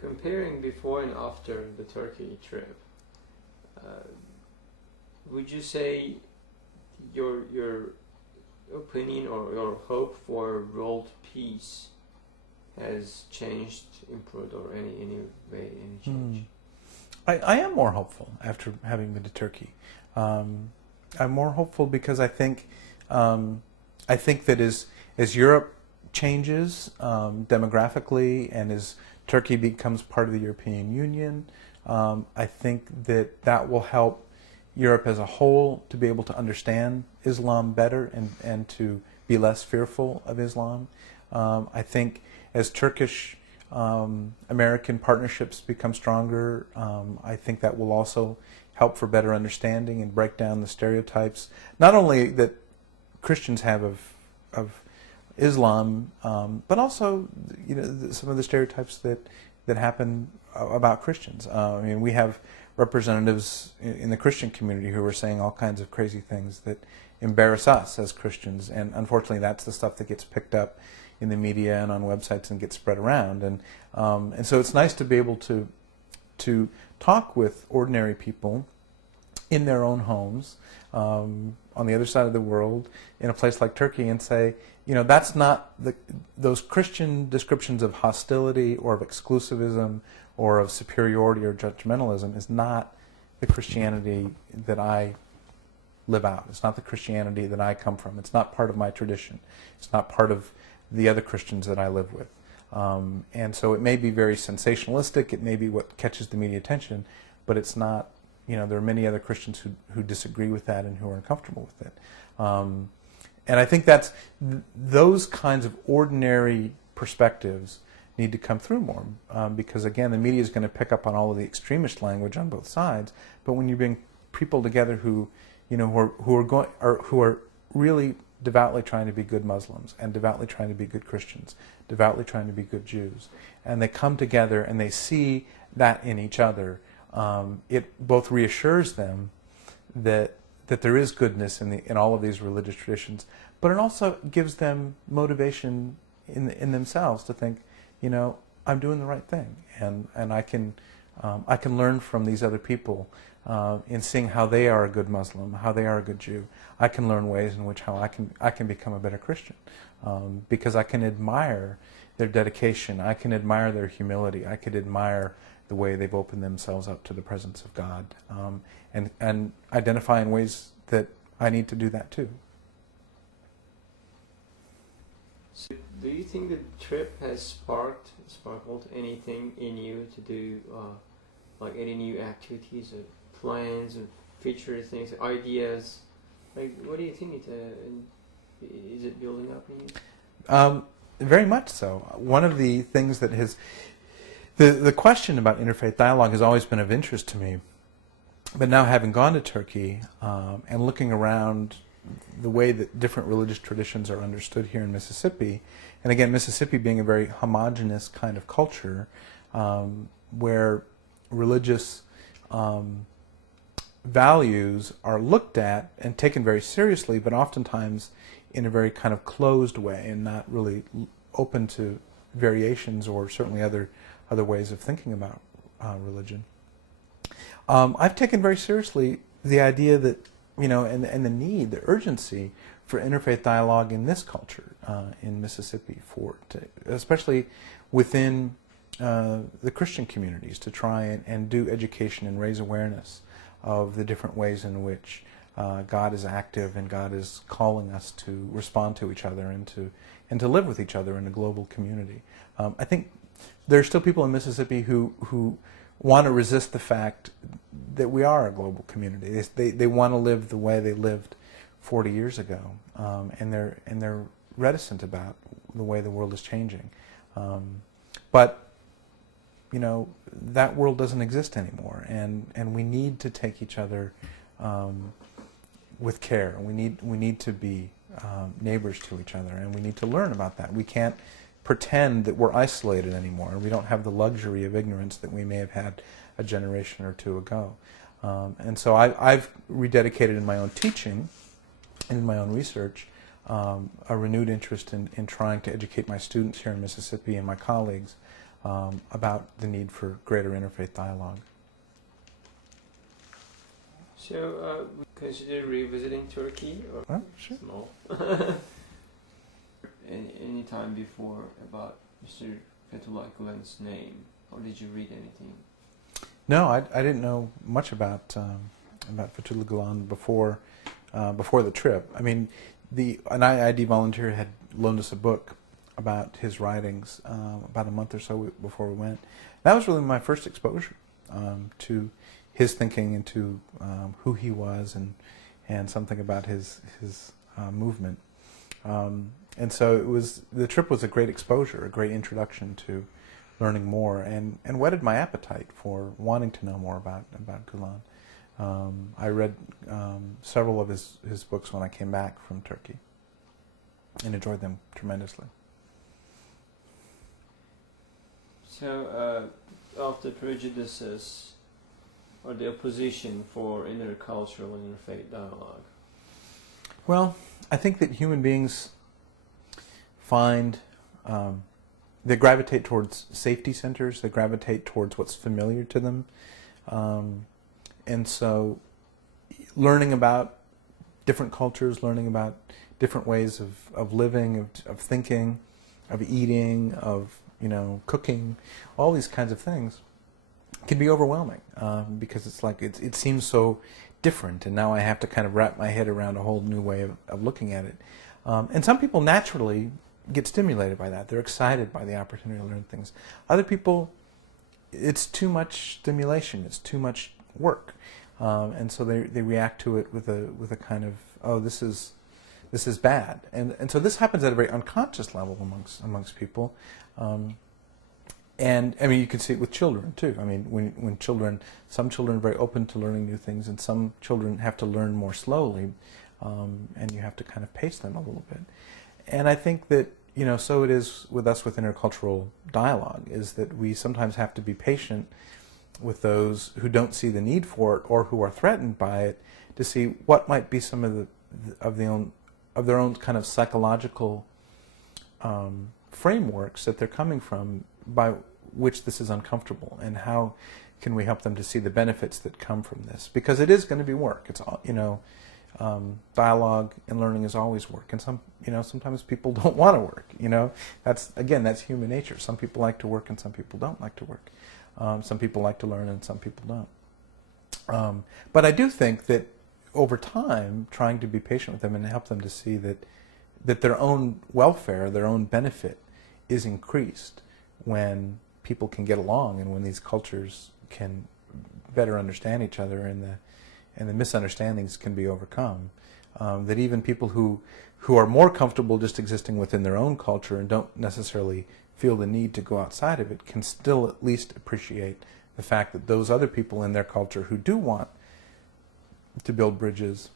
comparing before and after the Turkey trip, would you say your opinion or your hope for world peace has changed, improved, or any way, any change? I am more hopeful after having been to Turkey. I'm more hopeful because I think that as Europe changes demographically and as Turkey becomes part of the European Union, I think that will help Europe as a whole to be able to understand Islam better and to be less fearful of Islam. I think as Turkish American partnerships become stronger, I think that will also help for better understanding and break down the stereotypes, not only that Christians have of Islam, but also some of the stereotypes that happen about Christians. I mean, we have representatives in the Christian community who are saying all kinds of crazy things that embarrass us as Christians, and unfortunately that's the stuff that gets picked up in the media and on websites and gets spread around. And so it's nice to be able to talk with ordinary people in their own homes, on the other side of the world, in a place like Turkey, and say, that's not those Christian descriptions of hostility or of exclusivism or of superiority or judgmentalism is not the Christianity that I live out. It's not the Christianity that I come from. It's not part of my tradition. It's not part of the other Christians that I live with. And so it may be very sensationalistic, it may be what catches the media attention, but it's not, there are many other Christians who disagree with that and who are uncomfortable with it. And I think those kinds of ordinary perspectives need to come through more, because again, the media is going to pick up on all of the extremist language on both sides, but when you bring people together who are really devoutly trying to be good Muslims and devoutly trying to be good Christians, devoutly trying to be good Jews, and they come together and they see that in each other, it both reassures them that there is goodness in all of these religious traditions, but it also gives them motivation in themselves to think, I'm doing the right thing, and I can learn from these other people in seeing how they are a good Muslim, how they are a good Jew. I can learn ways in which how I can become a better Christian, because I can admire their dedication, I can admire their humility, I could admire the way they've opened themselves up to the presence of God, and identify in ways that I need to do that too. So do you think the trip has sparkled anything in you to do, like any new activities or plans or future things, ideas? Like, what do you think is it building up in you? Very much so. One of the things that has the question about interfaith dialogue has always been of interest to me, but now having gone to Turkey and looking around the way that different religious traditions are understood here in Mississippi, and again, Mississippi being a very homogenous kind of culture, where religious values are looked at and taken very seriously, but oftentimes in a very kind of closed way and not really open to variations or certainly other ways of thinking about religion. I've taken very seriously the idea that, and the need, the urgency for interfaith dialogue in this culture, in Mississippi, especially within the Christian communities, to try and do education and raise awareness of the different ways in which God is active and God is calling us to respond to each other and to live with each other in a global community. I think there are still people in Mississippi who want to resist the fact that we are a global community. They want to live the way they lived 40 years ago, and they're reticent about the way the world is changing. But that world doesn't exist anymore, and we need to take each other with care. We need to be neighbors to each other, and we need to learn about that. We can't pretend that we're isolated anymore. We don't have the luxury of ignorance that we may have had a generation or two ago. And so I've rededicated in my own teaching and in my own research a renewed interest in trying to educate my students here in Mississippi and my colleagues about the need for greater interfaith dialogue. So, consider revisiting Turkey, or Sure. small, any time before about Mr. Fethullah Gulen's name, or did you read anything? No, I didn't know much about Fethullah Gulen before the trip. I mean, an IID volunteer had loaned us a book about his writings about a month or so before we went. That was really my first exposure to his thinking and to who he was and something about his movement. And so the trip was a great exposure, a great introduction to learning more, and whetted my appetite for wanting to know more about Gulen. I read several of his books when I came back from Turkey and enjoyed them tremendously. So, of the prejudices or the opposition for intercultural and interfaith dialogue? Well, I think that human beings find they gravitate towards safety centers, they gravitate towards what's familiar to them. And so learning about different cultures, learning about different ways of living, of thinking, of eating, of cooking, all these kinds of things can be overwhelming because it's like it seems so different, and now I have to kind of wrap my head around a whole new way of looking at it. And some people naturally get stimulated by that. They're excited by the opportunity to learn things. Other people, it's too much stimulation. It's too much work, and so they react to it with a kind of, oh, this is bad, and so this happens at a very unconscious level amongst people. And I mean, you can see it with children too. I mean, when some children are very open to learning new things, and some children have to learn more slowly, and you have to kind of pace them a little bit. And I think that so it is with us with intercultural dialogue, is that we sometimes have to be patient with those who don't see the need for it or who are threatened by it, to see what might be some of their own kind of psychological frameworks that they're coming from, by which this is uncomfortable, and how can we help them to see the benefits that come from this, because it is going to be work. It's dialogue and learning is always work, and sometimes people don't want to work. That's human nature. Some people like to work and some people don't like to work. Some people like to learn and some people don't. But I do think that over time, trying to be patient with them and help them to see that their own welfare, their own benefit is increased when people can get along, and when these cultures can better understand each other, and the misunderstandings can be overcome. That even people who are more comfortable just existing within their own culture and don't necessarily feel the need to go outside of it can still at least appreciate the fact that those other people in their culture who do want to build bridges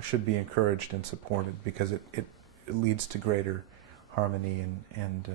should be encouraged and supported, because it leads to greater harmony and